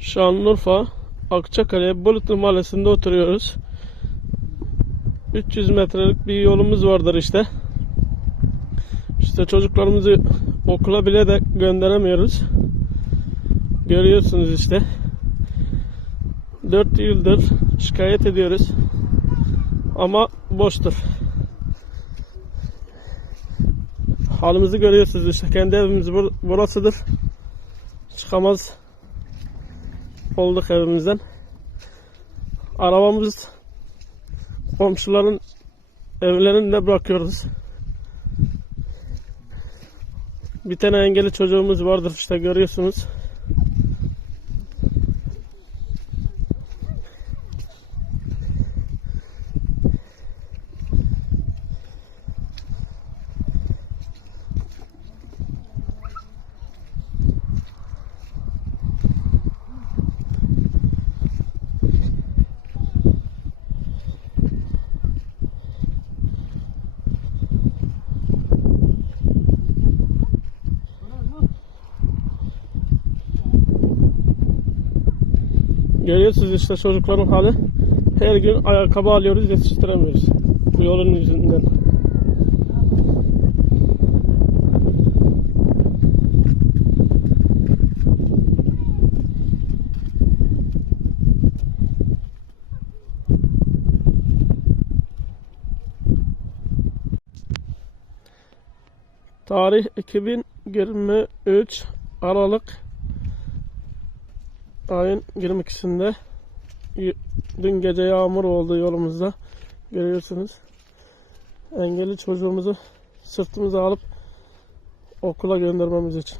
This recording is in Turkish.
Şanlıurfa Akçakale Bulutlu Mahallesi'nde oturuyoruz. 300 metrelik bir yolumuz vardır işte. İşte çocuklarımızı okula bile de gönderemiyoruz. Görüyorsunuz işte. 4 yıldır şikayet ediyoruz. Ama boştur. Halimizi görüyorsunuz işte. Kendi evimiz bur- burasıdır. Çıkamaz olduk evimizden. Arabamız komşuların evlerinde bırakıyoruz. Bir tane engelli çocuğumuz vardır işte görüyorsunuz. Görüyorsunuz işte çocukların hali. Her gün ayakkabı alıyoruz yetiştiremiyoruz. Bu yolun yüzünden. Tarih 2023 Aralık ayın 22'sinde y- dün gece yağmur oldu yolumuzda görüyorsunuz. Engelli çocuğumuzu sırtımıza alıp okula göndermemiz için.